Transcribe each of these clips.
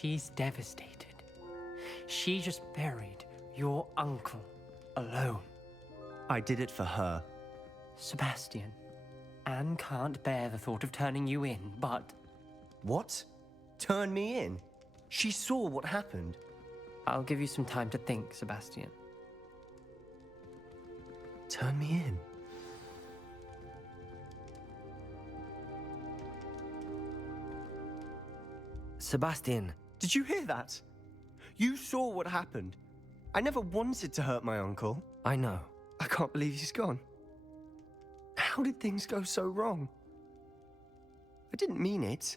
She's devastated. She just buried your uncle alone. I did it for her. Sebastian, Anne can't bear the thought of turning you in, but... What? Turn me in? She saw what happened. I'll give you some time to think, Sebastian. Turn me in? Sebastian. Did you hear that? You saw what happened. I never wanted to hurt my uncle. I know. I can't believe he's gone. How did things go so wrong? I didn't mean it.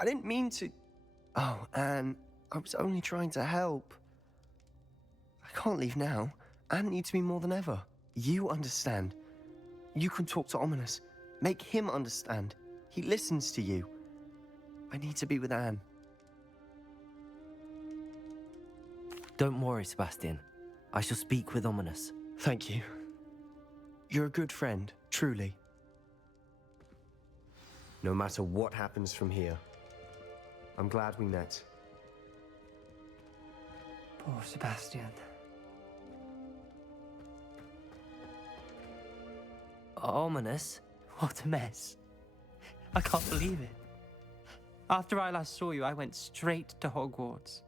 I didn't mean to... Oh, Anne, I was only trying to help. I can't leave now. Anne needs me more than ever. You understand. You can talk to Ominous. Make him understand. He listens to you. I need to be with Anne. Don't worry, Sebastian. I shall speak with Ominous. Thank you. You're a good friend, truly. No matter what happens from here, I'm glad we met. Poor Sebastian. Ominous? What a mess. I can't believe it. After I last saw you, I went straight to Hogwarts.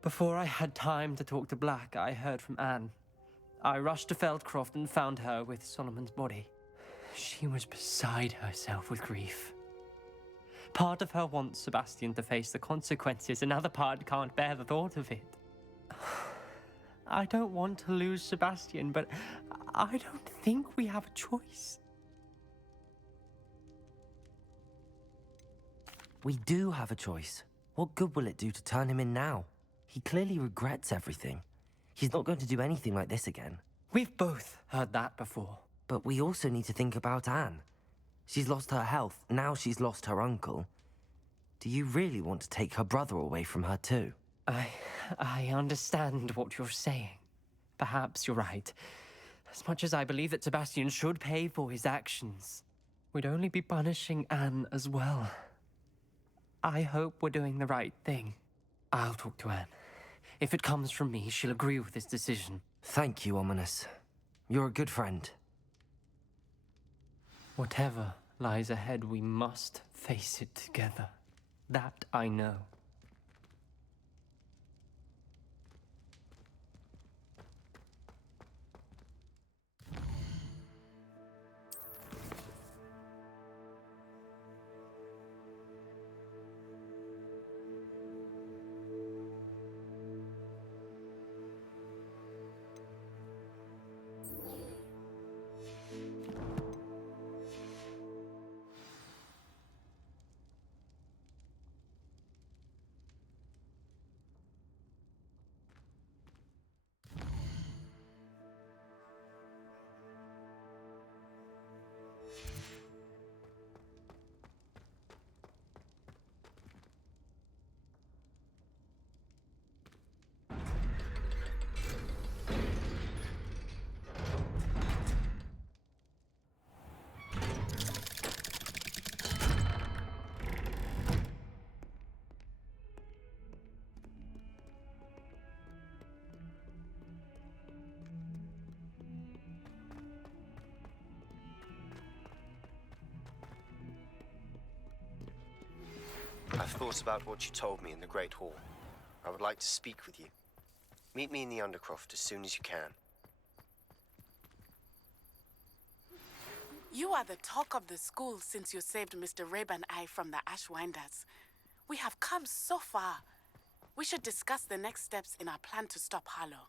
Before I had time to talk to Black, I heard from Anne. I rushed to Feldcroft and found her with Solomon's body. She was beside herself with grief. Part of her wants Sebastian to face the consequences, another part can't bear the thought of it. I don't want to lose Sebastian, but I don't think we have a choice. We do have a choice. What good will it do to turn him in now? He clearly regrets everything. He's not going to do anything like this again. We've both heard that before. But we also need to think about Anne. She's lost her health, now she's lost her uncle. Do you really want to take her brother away from her too? I understand what you're saying. Perhaps you're right. As much as I believe that Sebastian should pay for his actions, we'd only be punishing Anne as well. I hope we're doing the right thing. I'll talk to Anne. If it comes from me, she'll agree with this decision. Thank you, Ominous. You're a good friend. Whatever lies ahead, we must face it together. That I know. I've thought about what you told me in the Great Hall. I would like to speak with you. Meet me in the Undercroft as soon as you can. You are the talk of the school since you saved Mr. Rabe and I from the Ashwinders. We have come so far. We should discuss the next steps in our plan to stop Harlow.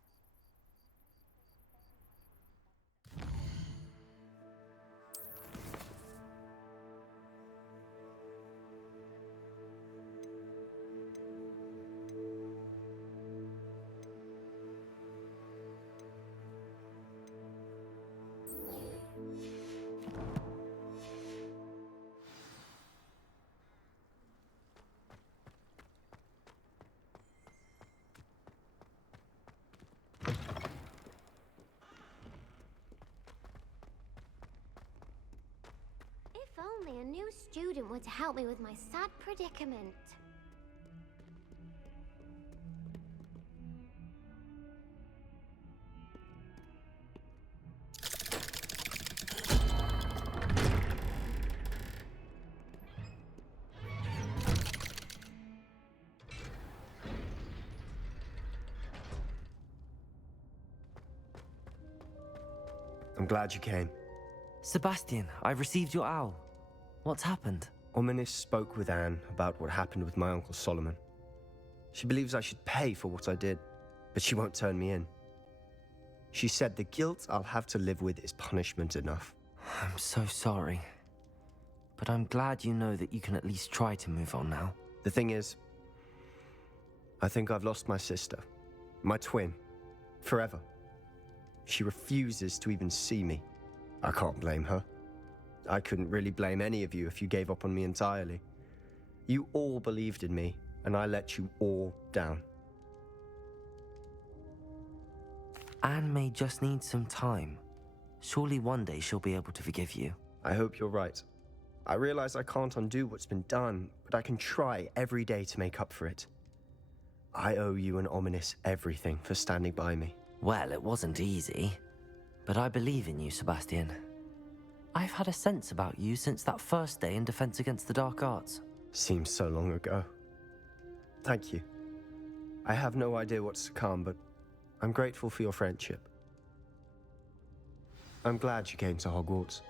If only a new student were to help me with my sad predicament. I'm glad you came. Sebastian, I've received your owl. What's happened? Ominis spoke with Anne about what happened with my Uncle Solomon. She believes I should pay for what I did, but she won't turn me in. She said the guilt I'll have to live with is punishment enough. I'm so sorry. But I'm glad you know that you can at least try to move on now. The thing is, I think I've lost my sister, my twin, forever. She refuses to even see me. I can't blame her. I couldn't really blame any of you if you gave up on me entirely. You all believed in me, and I let you all down. Anne may just need some time. Surely one day she'll be able to forgive you. I hope you're right. I realize I can't undo what's been done, but I can try every day to make up for it. I owe you and Ominis everything for standing by me. Well, it wasn't easy. But I believe in you, Sebastian. I've had a sense about you since that first day in Defense Against the Dark Arts. Seems so long ago. Thank you. I have no idea what's to come, but I'm grateful for your friendship. I'm glad you came to Hogwarts.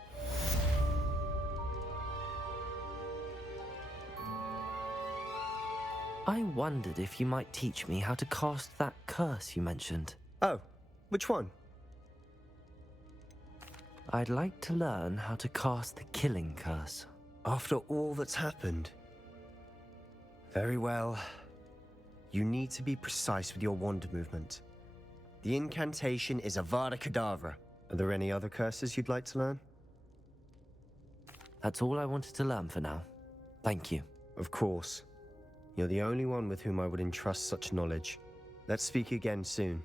I wondered if you might teach me how to cast that curse you mentioned. Oh, which one? I'd like to learn how to cast the killing curse. After all that's happened? Very well. You need to be precise with your wand movement. The incantation is Avada Kedavra. Are there any other curses you'd like to learn? That's all I wanted to learn for now. Thank you. Of course. You're the only one with whom I would entrust such knowledge. Let's speak again soon.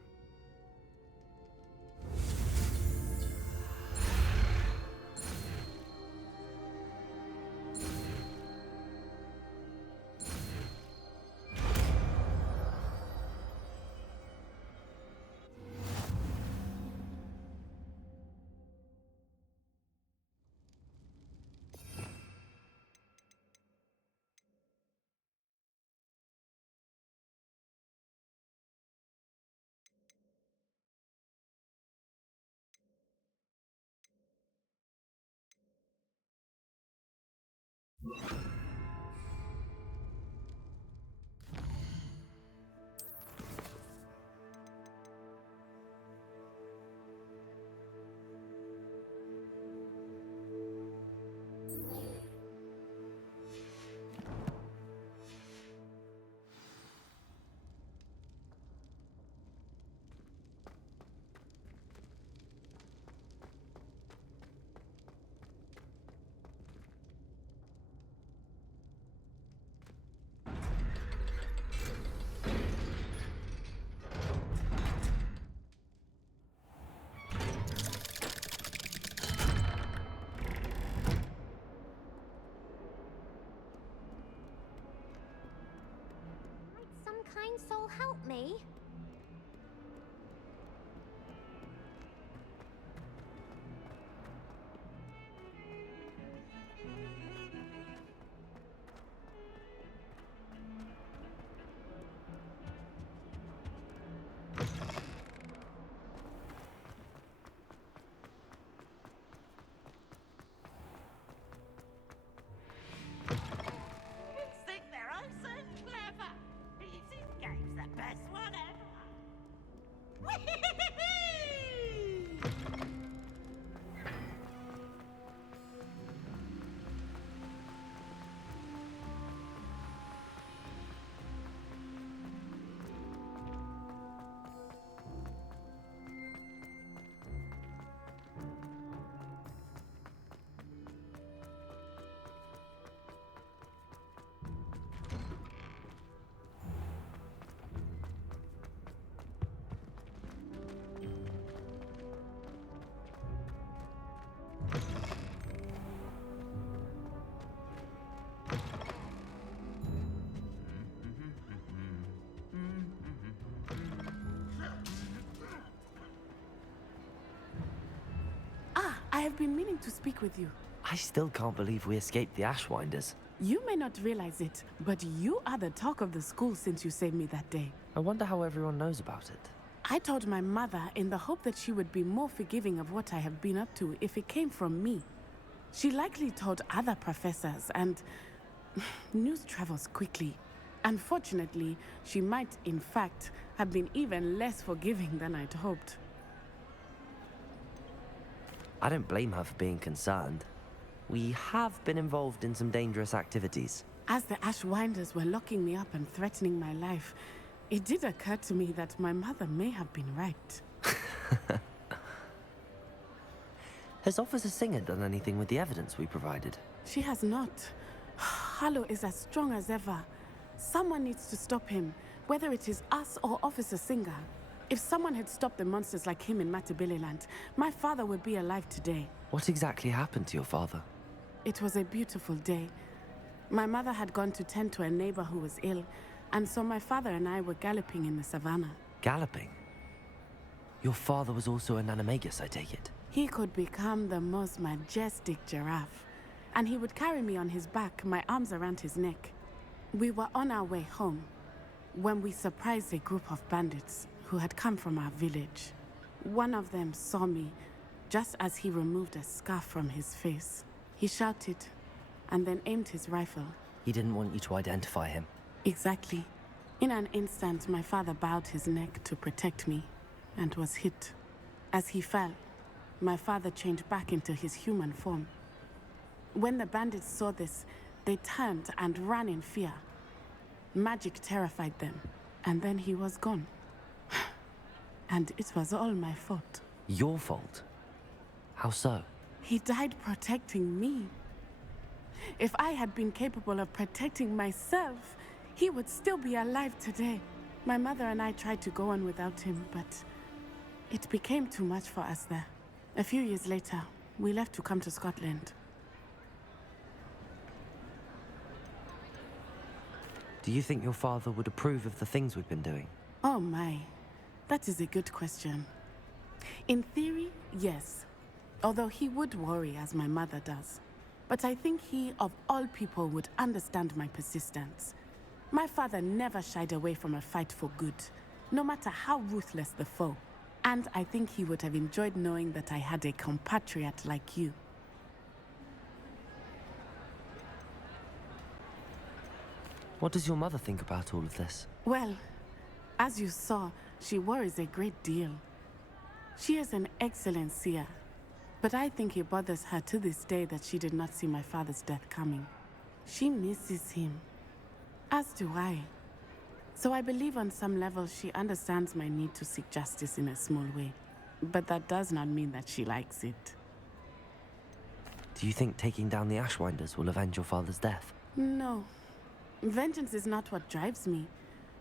Kind soul help me? Think they're oh so clever. Easy game's the best one ever. I have been meaning to speak with you. I still can't believe we escaped the Ashwinders. You may not realize it, but you are the talk of the school since you saved me that day. I wonder how everyone knows about it. I told my mother in the hope that she would be more forgiving of what I have been up to if it came from me. She likely told other professors, and news travels quickly. Unfortunately, she might, in fact, have been even less forgiving than I'd hoped. I don't blame her for being concerned. We have been involved in some dangerous activities. As the Ashwinders were locking me up and threatening my life, it did occur to me that my mother may have been right. Has Officer Singer done anything with the evidence we provided? She has not. Harlow is as strong as ever. Someone needs to stop him, whether it is us or Officer Singer. If someone had stopped the monsters like him in Matabeleland, my father would be alive today. What exactly happened to your father? It was a beautiful day. My mother had gone to tend to a neighbor who was ill, and so my father and I were galloping in the savannah. Galloping? Your father was also an animagus, I take it? He could become the most majestic giraffe, and he would carry me on his back, my arms around his neck. We were on our way home when we surprised a group of bandits who had come from our village. One of them saw me just as he removed a scarf from his face. He shouted and then aimed his rifle. He didn't want you to identify him. Exactly. In an instant, my father bowed his neck to protect me and was hit. As he fell, my father changed back into his human form. When the bandits saw this, they turned and ran in fear. Magic terrified them, and then he was gone. And it was all my fault. Your fault? How so? He died protecting me. If I had been capable of protecting myself, he would still be alive today. My mother and I tried to go on without him, but it became too much for us there. A few years later, we left to come to Scotland. Do you think your father would approve of the things we've been doing? Oh my, that is a good question. In theory, yes. Although he would worry as my mother does. But I think he, of all people, would understand my persistence. My father never shied away from a fight for good, no matter how ruthless the foe. And I think he would have enjoyed knowing that I had a compatriot like you. What does your mother think about all of this? Well, as you saw, she worries a great deal. She is an excellent seer, but I think it bothers her to this day that she did not see my father's death coming. She misses him, as do I. So I believe on some level she understands my need to seek justice in a small way. But that does not mean that she likes it. Do you think taking down the Ashwinders will avenge your father's death? No. Vengeance is not what drives me.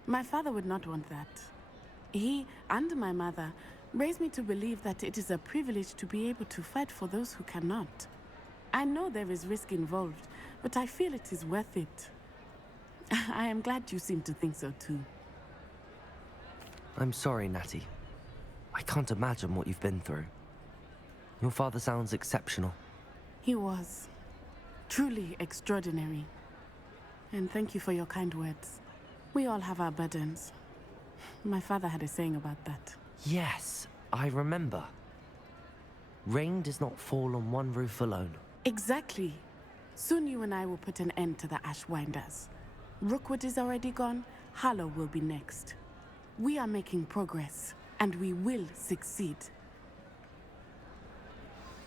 My father would not want that. He and my mother raised me to believe that it is a privilege to be able to fight for those who cannot. I know there is risk involved, but I feel it is worth it. I am glad you seem to think so too. I'm sorry, Natty. I can't imagine what you've been through. Your father sounds exceptional. He was. Truly extraordinary. And thank you for your kind words. We all have our burdens. My father had a saying about that. Yes, I remember. Rain does not fall on one roof alone. Exactly. Soon you and I will put an end to the Ashwinders. Rookwood is already gone. Harlow will be next. We are making progress, and we will succeed.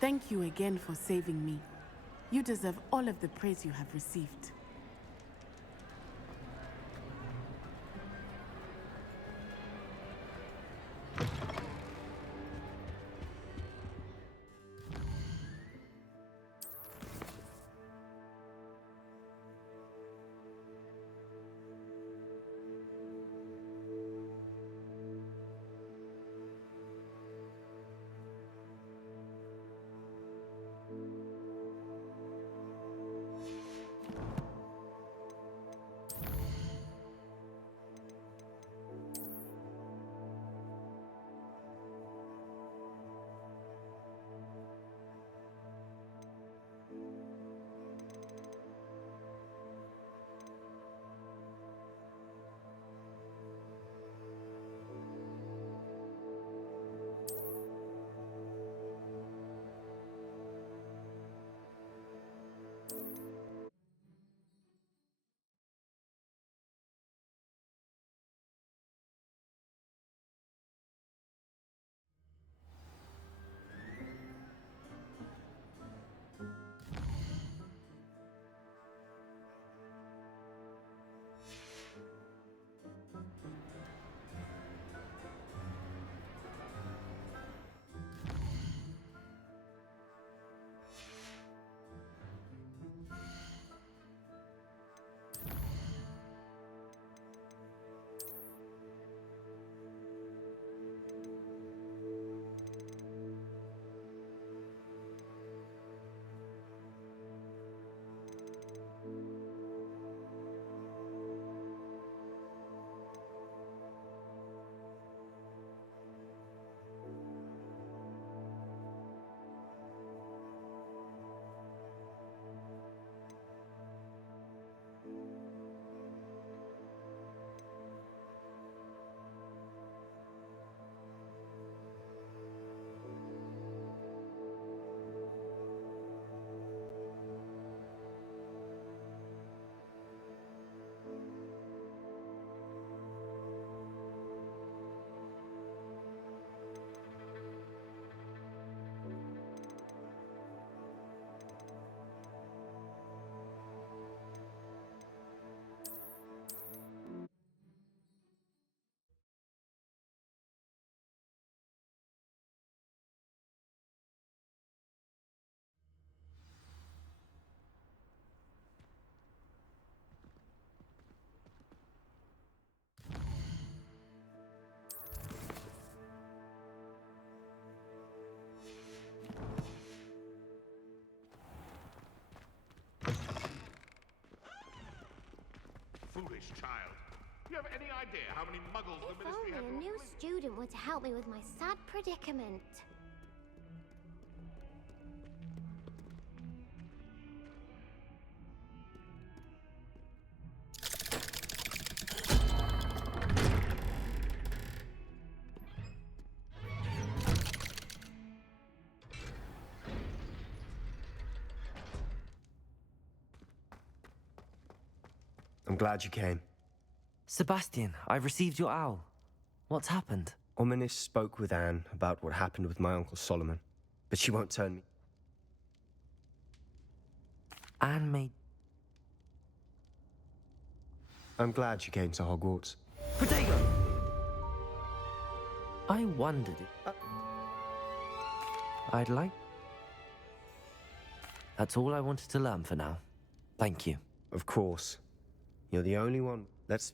Thank you again for saving me. You deserve all of the praise you have received. foolish child. Do you have any idea how many muggles the If Ministry only have a to new afflict? student were to help me with my sad predicament. I'm glad you came. Sebastian, I received your owl. What's happened? Ominis spoke with Anne about what happened with my Uncle Solomon, but she won't turn me. Anne made... I'm glad you came to Hogwarts. Protego! I wondered... I'd like... That's all I wanted to learn for now. Thank you. Of course. You're the only one. Let's...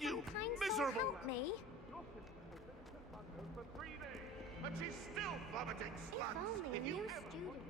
You Kind soul miserable help me. Your sister has been at St. for 3 days, and she's still vomiting If slugs. only a If you new ever... student would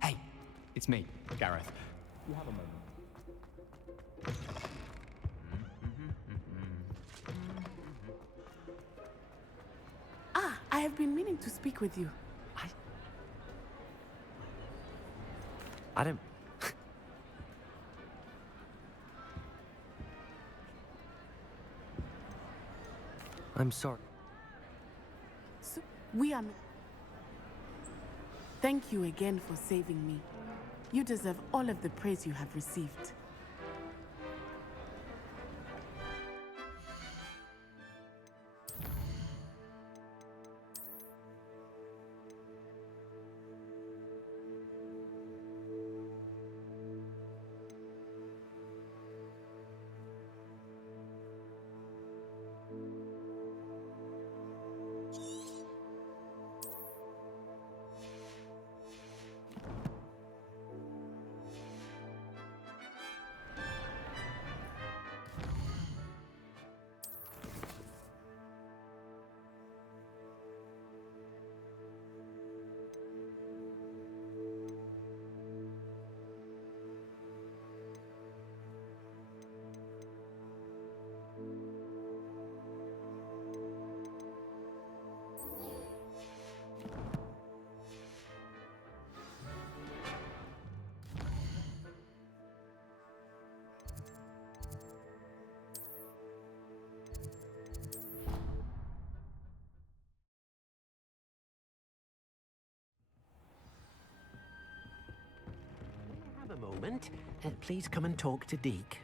Hey, it's me, Gareth. You have a moment. Ah, I have been meaning to speak with you. I don't... I'm sorry. So, we are... Thank you again for saving me. You deserve all of the praise you have received. moment. Please come and talk to Deke.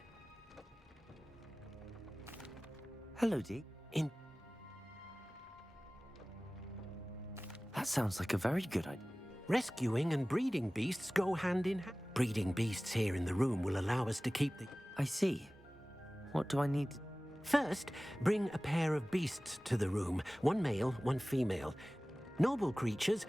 Hello, Dee. In That sounds like a very good idea. rescuing and breeding beasts go hand in hand. Breeding beasts here in the room will allow us to keep the... I see. What do I need to... First, bring a pair of beasts to the room. One male, one female. Noble creatures,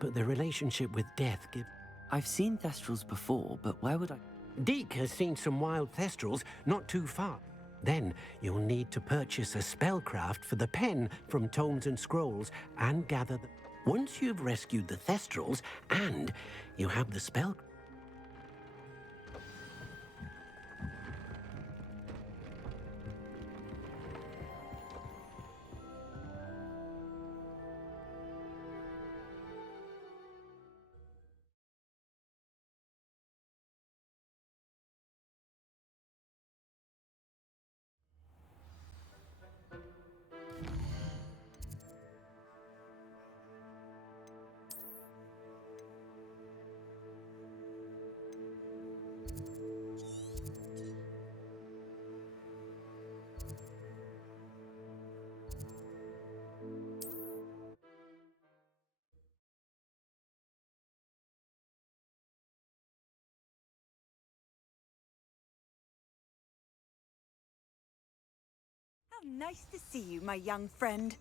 but their relationship with death give... I've seen Thestrals before, but where would I... Deke has seen some wild Thestrals not too far. Then you'll need to purchase a spellcraft for the pen from Tomes and Scrolls and gather the... Once you've rescued the Thestrals and you have the spell... How nice to see you, my young friend.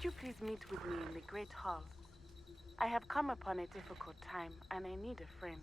Would you please meet with me in the Great Hall? I have come upon a difficult time, and I need a friend.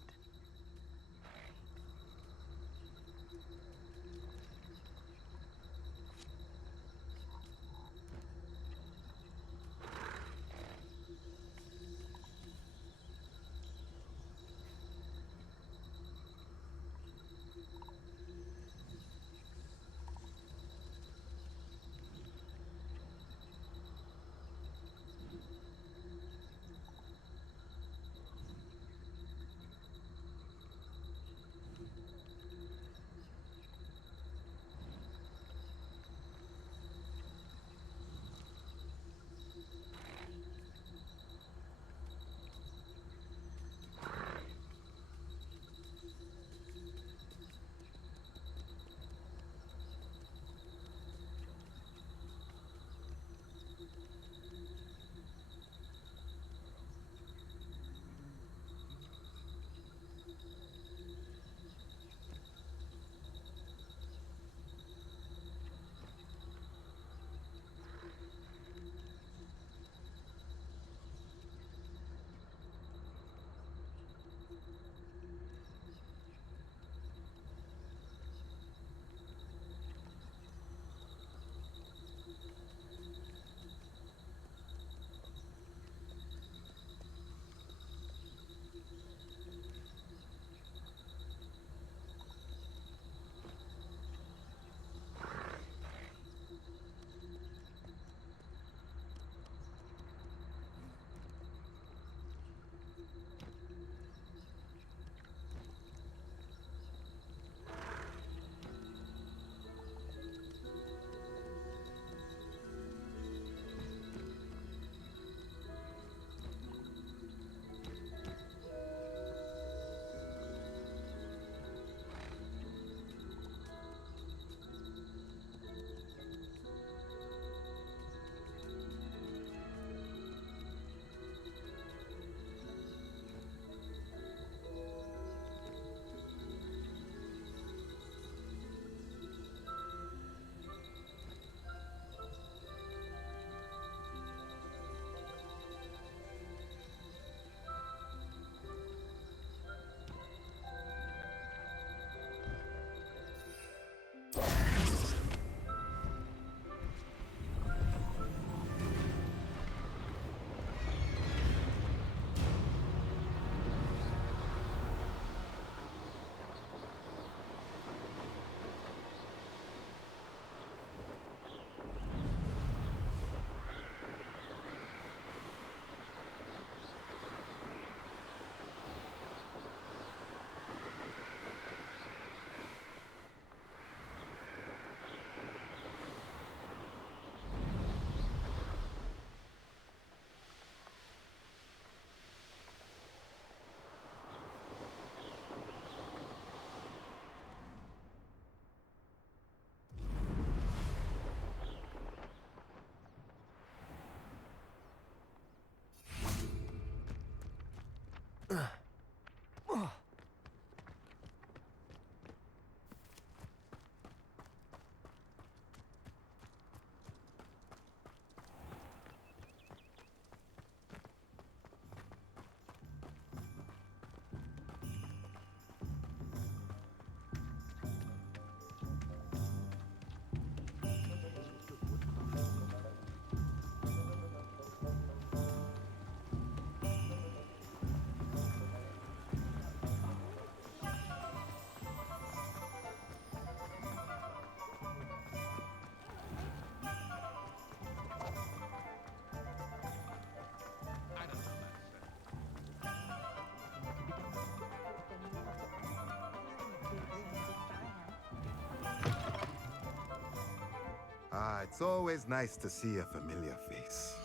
Ah, it's always nice to see a familiar face.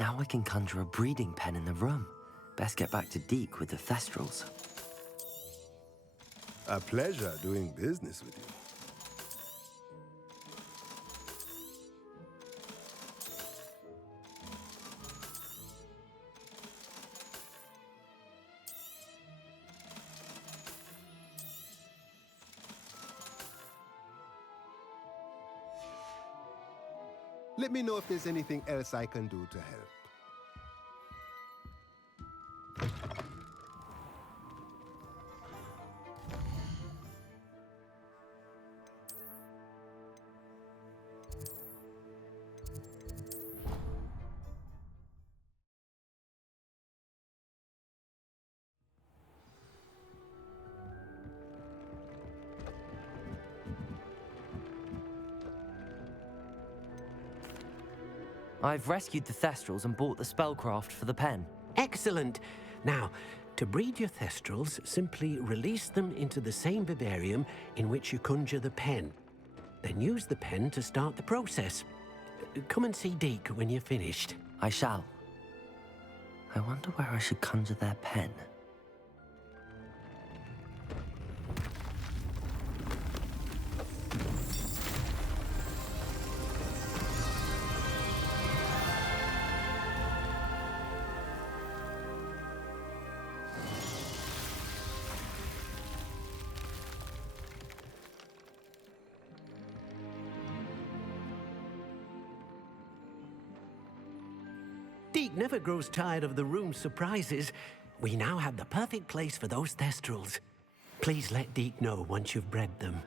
Now I can conjure a breeding pen in the room. Best get back to Deke with the Thestrals. A pleasure doing business with you. Let me know if there's anything else I can do to help. I've rescued the Thestrals and bought the spellcraft for the pen. Excellent. Now, to breed your Thestrals, simply release them into the same vivarium in which you conjure the pen. Then use the pen to start the process. Come and see Deke when you're finished. I shall. I wonder where I should conjure their pen. Deke never grows tired of the room's surprises. We now have the perfect place for those Thestrals. Please let Deke know once you've bred them.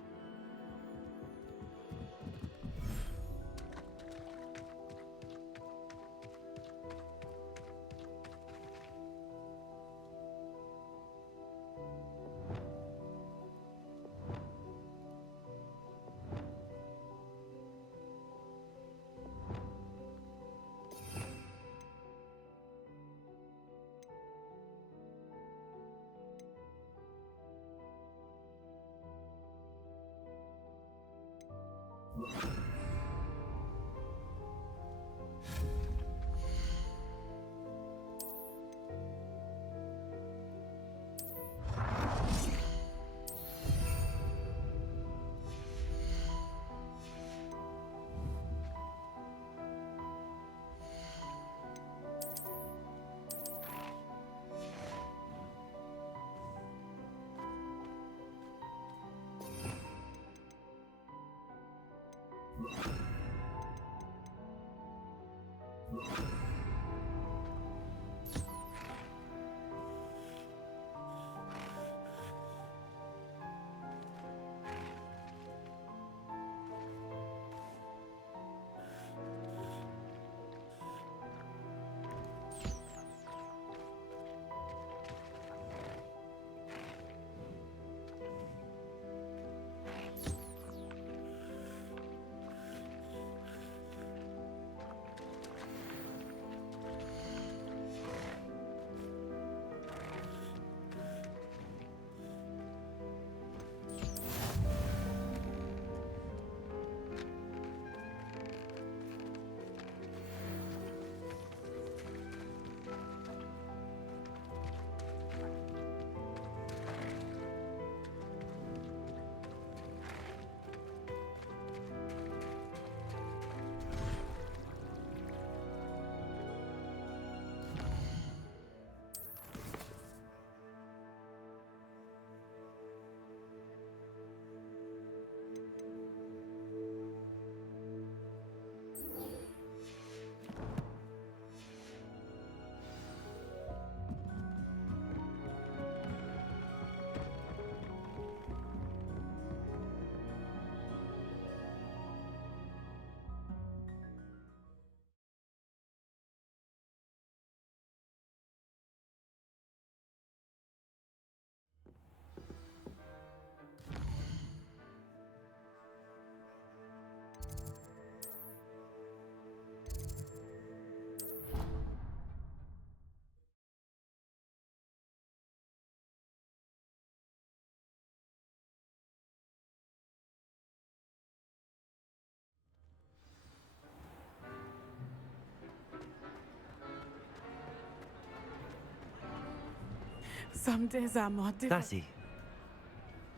Some days are more difficult. Lassie,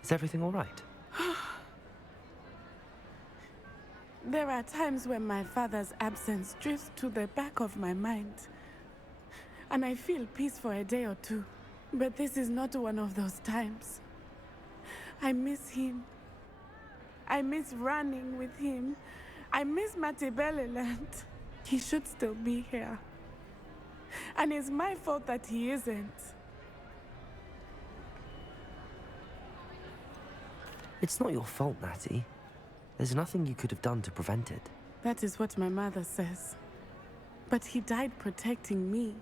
is everything all right? There are times when my father's absence drifts to the back of my mind, and I feel peace for a day or two. But this is not one of those times. I miss him. I miss running with him I miss Matibeleland. He should still be here. And it's my fault that he isn't. It's not your fault, Natty. There's nothing you could have done to prevent it. That is what my mother says. But he died protecting me.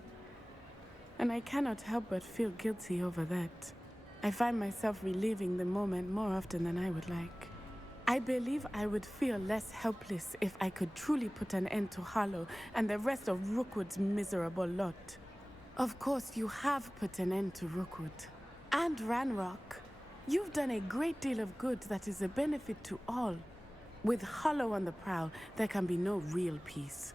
And I cannot help but feel guilty over that. I find myself reliving the moment more often than I would like. I believe I would feel less helpless if I could truly put an end to Harlow and the rest of Rookwood's miserable lot. Of course, you have put an end to Rookwood. And Ranrock. You've done a great deal of good that is a benefit to all. With Harlow on the prowl, there can be no real peace.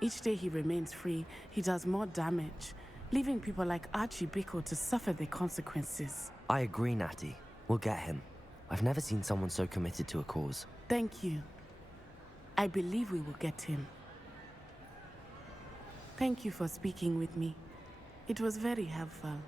Each day he remains free, he does more damage, leaving people like Archie Bickle to suffer the consequences. I agree, Natty. We'll get him. I've never seen someone so committed to a cause. Thank you. I believe we will get him. Thank you for speaking with me. It was very helpful.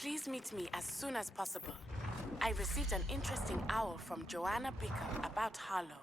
Please meet me as soon as possible. I received an interesting owl from Joanna Bicker about Harlow.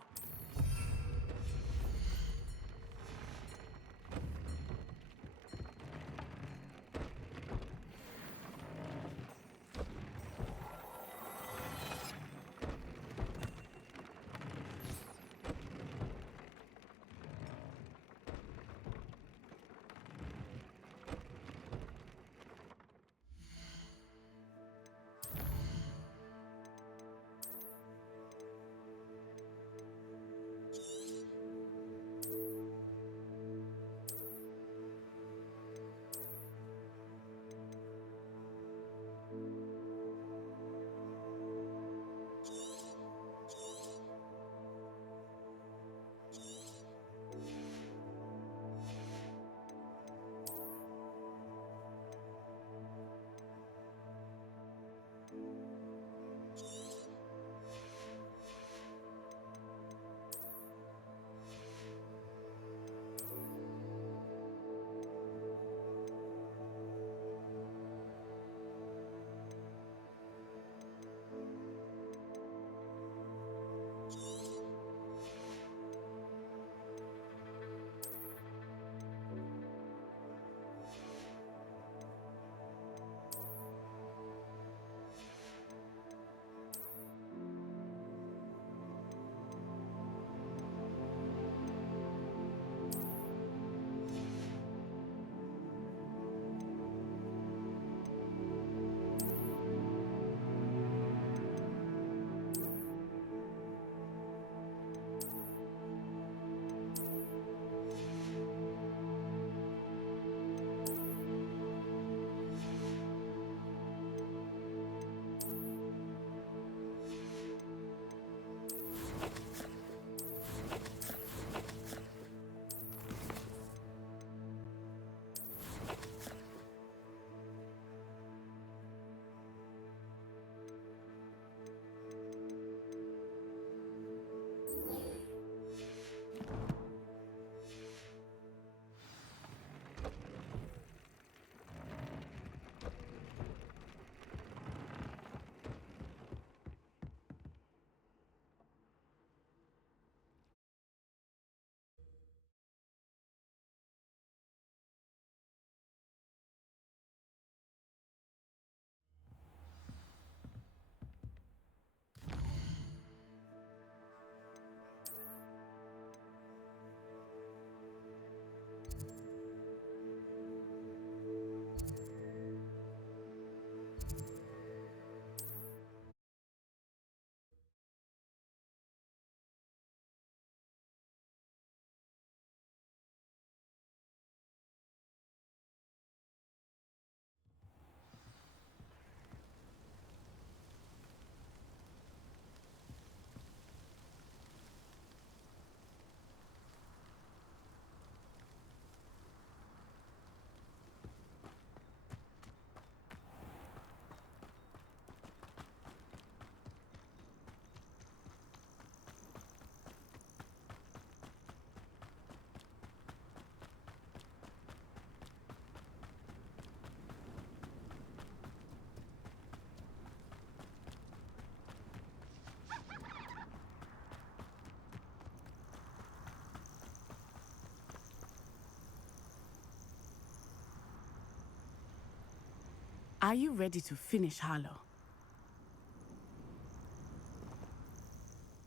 Are you ready to finish Harlow?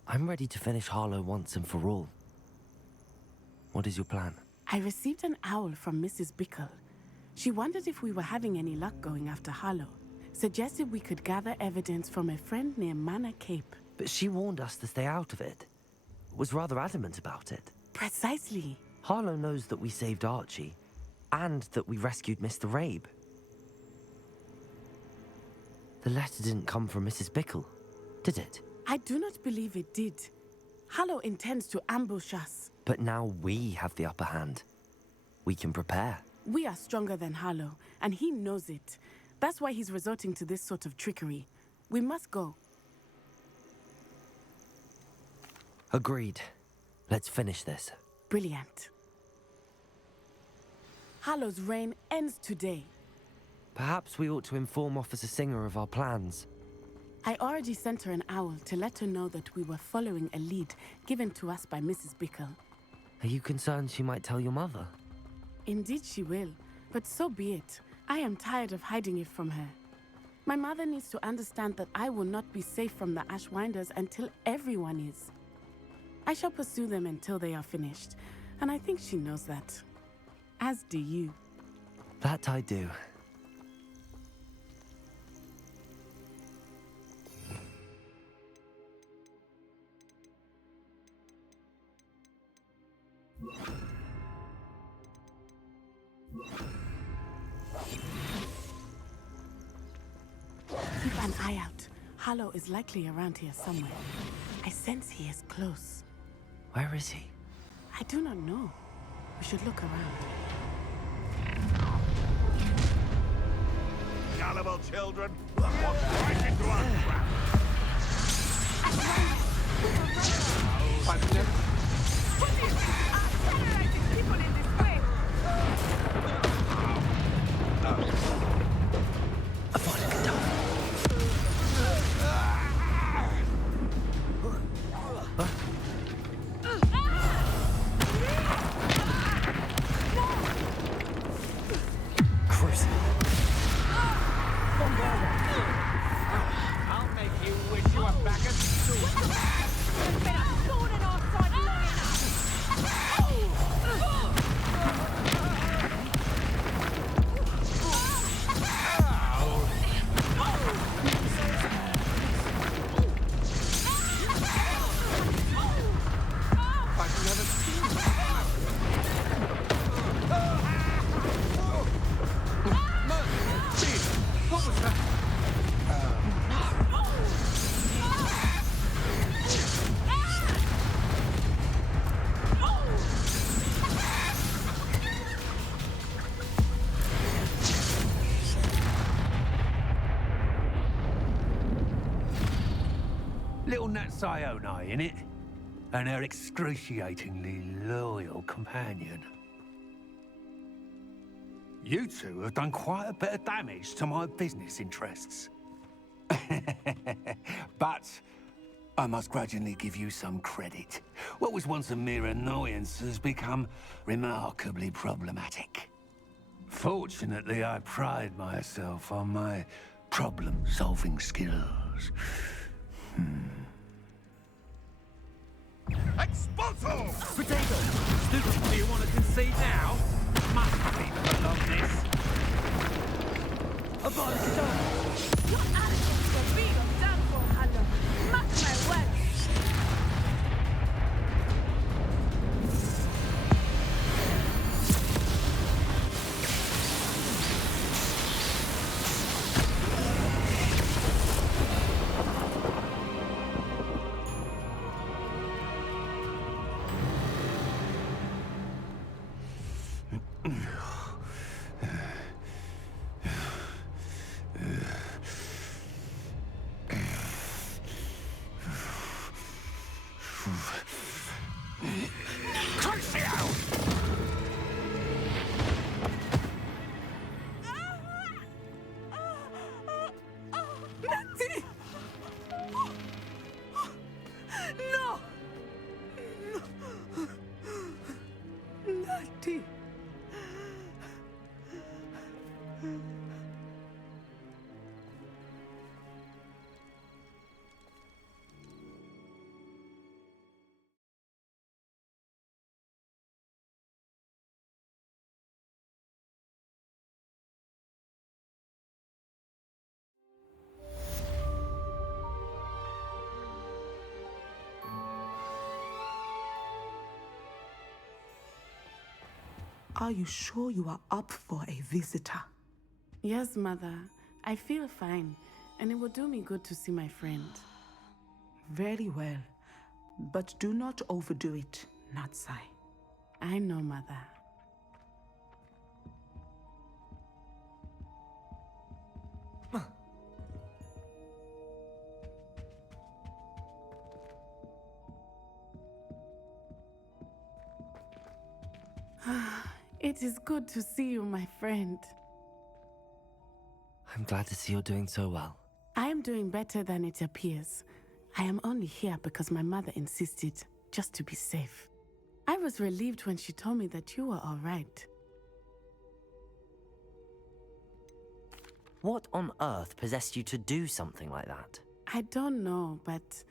I'm ready to finish Harlow once and for all. What is your plan? I received an owl from Mrs. Bickle. She wondered if we were having any luck going after Harlow. Suggested we could gather evidence from a friend near Manor Cape. But she warned us to stay out of it. Was rather adamant about it. Precisely. Harlow knows that we saved Archie, and that we rescued Mr. Rabe. The letter didn't come from Mrs. Bickle, did it? I do not believe it did. Harlow intends to ambush us. But now we have the upper hand. We can prepare. We are stronger than Harlow, and he knows it. That's why he's resorting to this sort of trickery. We must go. Agreed. Let's finish this. Brilliant. Harlow's reign ends today. Perhaps we ought to inform Officer Singer of our plans. I already sent her an owl to let her know that we were following a lead given to us by Mrs. Bickle. Are you concerned she might tell your mother? Indeed she will, but so be it. I am tired of hiding it from her. My mother needs to understand that I will not be safe from the Ashwinders until everyone is. I shall pursue them until they are finished, and I think she knows that. As do you. That I do. Keep an eye out. Harlow is likely around here somewhere. I sense he is close. Where is he? I do not know. We should look around. Gullible children, walk right into our trap. What is it? Terrorizing people in this way! I'll make you wish you were back at school. There's been a thorn in our side long I've never seen what was that? Little Nat Sione, innit? And her excruciatingly loyal companion. You two have done quite a bit of damage to my business interests. But I must grudgingly give you some credit. What was once a mere annoyance has become remarkably problematic. Fortunately, I pride myself on my problem-solving skills. Expulso! Potato! Stupid, do you want to concede now? Must be prolong this. A body Your attitude will be of downfall, Harlow. Mark my words. Natty! No! Natty! Are you sure you are up for a visitor? Yes, Mother. I feel fine, and it will do me good to see my friend. Very well. But do not overdo it, Natsai. I know, Mother. It is good to see you, my friend. I'm glad to see you're doing so well. I am doing better than it appears. I am only here because my mother insisted, just to be safe. I was relieved when she told me that you were all right. What on earth possessed you to do something like that? I don't know, but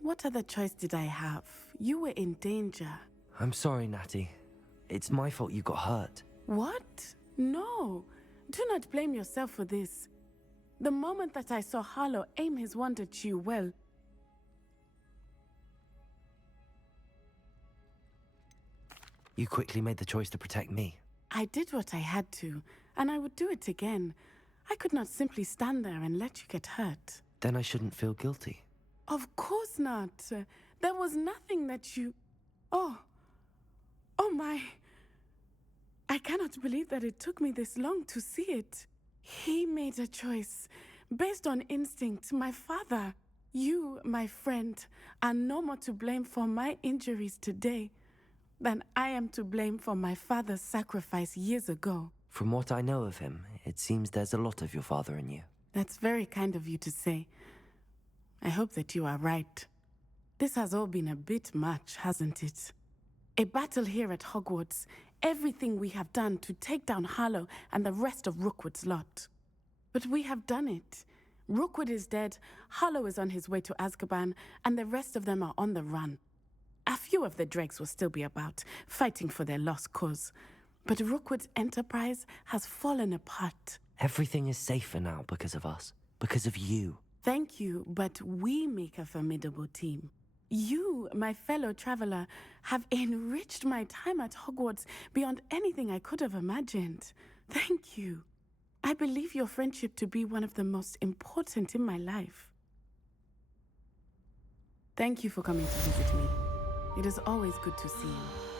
what other choice did I have? You were in danger. I'm sorry, Natty. It's my fault you got hurt. What? No. Do not blame yourself for this. The moment that I saw Harlow aim his wand at you, well... You quickly made the choice to protect me. I did what I had to, and I would do it again. I could not simply stand there and let you get hurt. Then I shouldn't feel guilty. Of course not. There was nothing that you... Oh my... I cannot believe that it took me this long to see it. He made a choice based on instinct. My father, you, my friend, are no more to blame for my injuries today than I am to blame for my father's sacrifice years ago. From what I know of him, it seems there's a lot of your father in you. That's very kind of you to say. I hope that you are right. This has all been a bit much, hasn't it? A battle here at Hogwarts. Everything we have done to take down Harlow and the rest of Rookwood's lot. But we have done it. Rookwood is dead, Harlow is on his way to Azkaban, and the rest of them are on the run. A few of the dregs will still be about, fighting for their lost cause. But Rookwood's enterprise has fallen apart. Everything is safer now because of us. Because of you. Thank you, but we make a formidable team. You, my fellow traveler, have enriched my time at Hogwarts beyond anything I could have imagined. Thank you. I believe your friendship to be one of the most important in my life. Thank you for coming to visit me. It is always good to see you.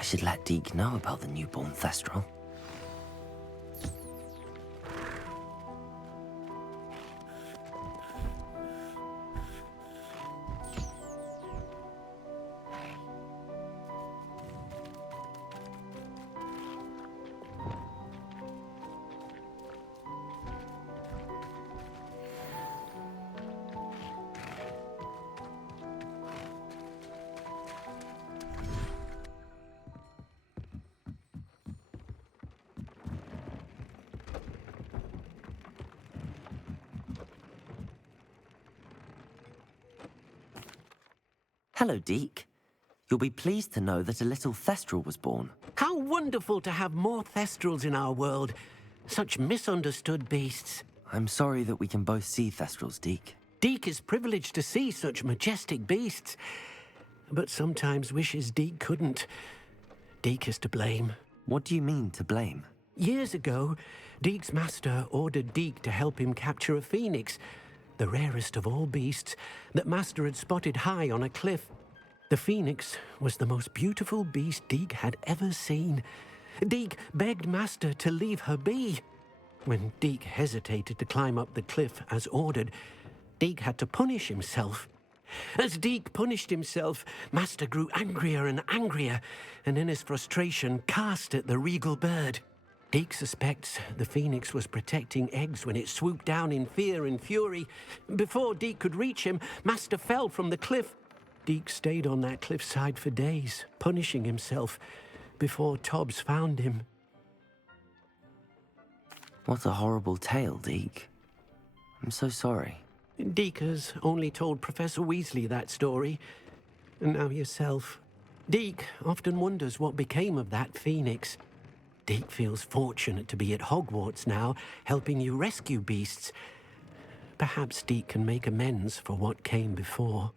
I should let Deke know about the newborn Thestral. Hello, Deke. You'll be pleased to know that a little Thestral was born. How wonderful to have more Thestrals in our world. Such misunderstood beasts. I'm sorry that we can both see Thestrals, Deke. Deke is privileged to see such majestic beasts, but sometimes wishes Deke couldn't. Deke is to blame. What do you mean, to blame? Years ago, Deke's master ordered Deke to help him capture a phoenix, the rarest of all beasts, that Master had spotted high on a cliff. The phoenix was the most beautiful beast Deke had ever seen. Deke begged Master to leave her be. When Deke hesitated to climb up the cliff as ordered, Deke had to punish himself. As Deke punished himself, Master grew angrier and angrier, and in his frustration cast at the regal bird. Deke suspects the phoenix was protecting eggs when it swooped down in fear and fury. Before Deke could reach him, Master fell from the cliff. Deke stayed on that cliffside for days, punishing himself, before Tobbs found him. What a horrible tale, Deke. I'm so sorry. Deke has only told Professor Weasley that story, and now yourself. Deke often wonders what became of that phoenix. Deke feels fortunate to be at Hogwarts now, helping you rescue beasts. Perhaps Deke can make amends for what came before.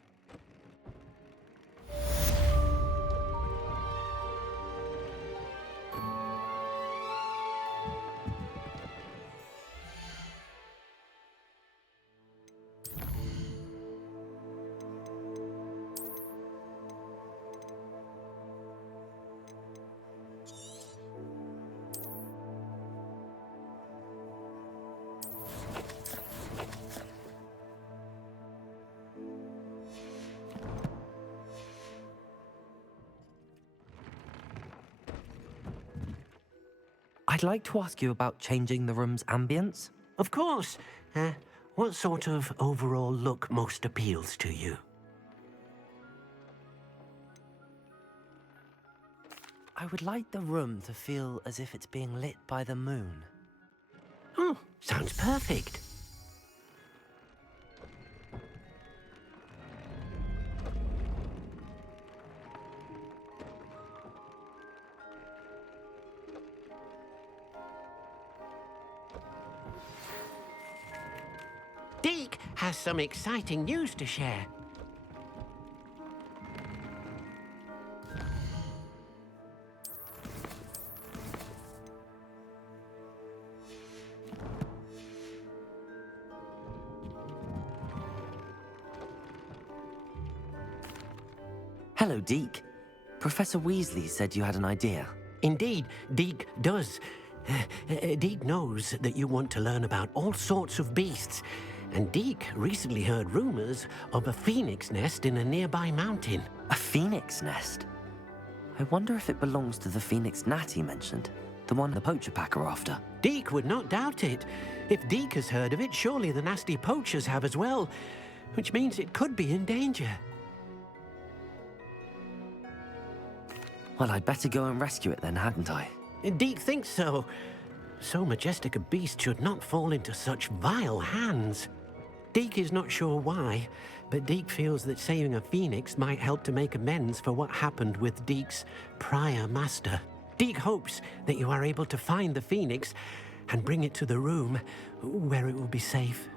I'd like to ask you about changing the room's ambience. Of course. What sort of overall look most appeals to you? I would like the room to feel as if it's being lit by the moon. Oh, sounds perfect. Deke has some exciting news to share. Hello, Deke. Professor Weasley said you had an idea. Indeed, Deke does. Deke knows that you want to learn about all sorts of beasts, and Deke recently heard rumors of a phoenix nest in a nearby mountain. A phoenix nest? I wonder if it belongs to the phoenix gnat he mentioned, the one the poacher pack are after. Deke would not doubt it. If Deke has heard of it, surely the nasty poachers have as well, which means it could be in danger. Well, I'd better go and rescue it then, hadn't I? Deke thinks so. So majestic a beast should not fall into such vile hands. Deke is not sure why, but Deke feels that saving a phoenix might help to make amends for what happened with Deke's prior master. Deke hopes that you are able to find the phoenix and bring it to the room where it will be safe.